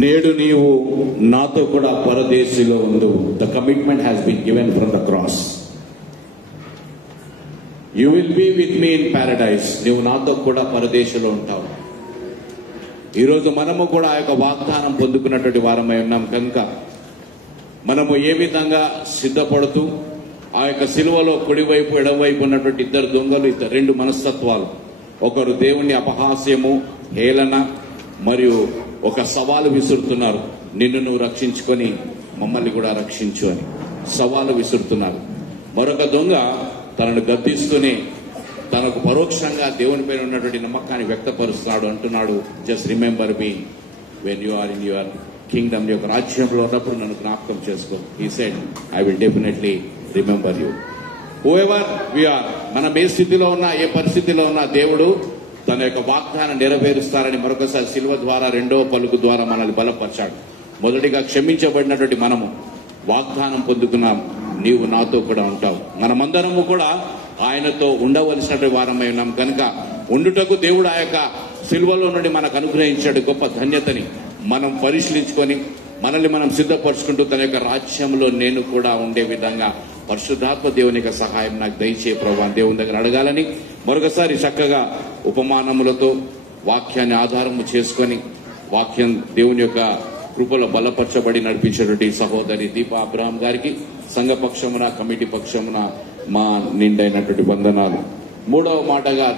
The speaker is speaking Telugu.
నేడు నీవు నాతో కూడా పరదేశిలో ఉండు. The commitment has been given from the cross. You will be with me in paradise. నీవు నాతో కూడా పరదేశంలో ఉంటావు. ఈరోజు మనము కూడా ఆ యొక్క వాగ్దానం పొందుకున్నటువంటి వారమై ఉన్నాం కనుక మనము ఏ విధంగా సిద్ధపడుతూ ఆ యొక్క సిలువలో కుడివైపు ఎడవైపు ఉన్నటువంటి ఇద్దరు దొంగలు, రెండు మనస్తత్వాలు, ఒకరు దేవుని అపహాస్యము, హేళన మరియు ఒక సవాలు విసురుతున్నారు. నిన్ను నువ్వు రక్షించుకొని మమ్మల్ని కూడా రక్షించు అని సవాలు విసురుతున్నారు. మరొక దొంగ తనను గద్దిస్తూనే తనకు పరోక్షంగా దేవుని పైన ఉన్నటువంటి నమ్మకాన్ని వ్యక్తపరుస్తున్నాడు. అంటున్నాడు, just remember me when you are in your kingdom. యొక్క రాజ్యంలో ఉన్నప్పుడు నన్ను జ్ఞాపకం చేసుకో. He said, I will definitely remember you. Whoever we are, మనం ఏ స్థితిలో ఉన్నా, ఏ పరిస్థితిలో ఉన్నా దేవుడు తన యొక్క వాగ్దానం నెరవేరుస్తారని మరొకసారి శిలువ ద్వారా రెండవ పలుకు ద్వారా మనల్ని బలపరిచాడు. మొదటిగా క్షమించబడినటువంటి మనము వాగ్దానం పొందుకున్నాం, నీవు నాతో కూడా ఉంటావు. మనమందరము కూడా ఆయనతో ఉండవలసినటువంటి వారమై ఉన్నాం కనుక ఉండుటకు దేవుడు ఆ యొక్క శిలువలో నుండి మనకు అనుగ్రహించాడు గొప్ప ధన్యతని మనం పరిశీలించుకొని మనల్ని మనం సిద్ధపరుచుకుంటూ తన యొక్క రాజ్యంలో నేను కూడా ఉండే విధంగా పరిశుద్ధాత్మ దేవుని యొక్క సహాయం నాకు దయచే ప్రభువా దేవుని దగ్గర అడగాలని మరొకసారి చక్కగా ఉపమానములతో వాక్యాన్ని ఆధారము చేసుకొని వాక్యం దేవుని యొక్క కృపలో బలపరచబడి నడిపించేటువంటి సహోదరి దీపా అబ్రహాం గారికి సంఘ పక్షమున, కమిటీ పక్షమున మా నిండైనటువంటి వందనాలు. మూడవ మాటగా